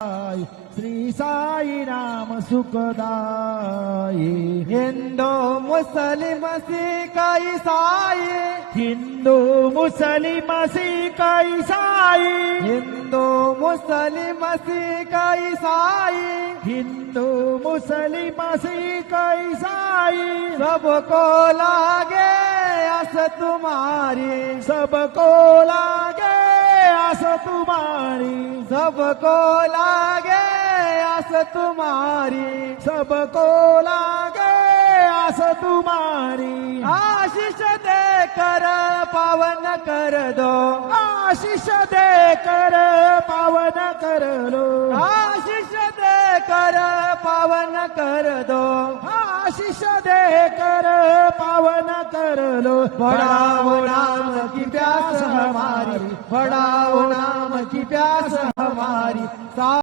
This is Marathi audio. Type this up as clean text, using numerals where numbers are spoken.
श्री साई नाम सुखदाई। हिंदू मुस्लिम सिख ईसाई, हिंदू मुस्लिम सिख ईसाई, हिंदू मुस्लिम सिख ईसाई, हिंदू मुस्लिम सिख ईसाई। सबको लागे आस तुम्हारी, सबको लागे आस तुम्हारी, सबको लागे आस तुम्हारी, सबको लागे आस तुम्हारी। आशीष देकर पावन कर दो, आशीष देकर पावन कर लो, आशीष देकर पावन कर दो, आशीष देकर पावन कर लो। बढ़ाओ नाम की प्यास हमारी, बढ़ाओ नाम की प्यास हमारी।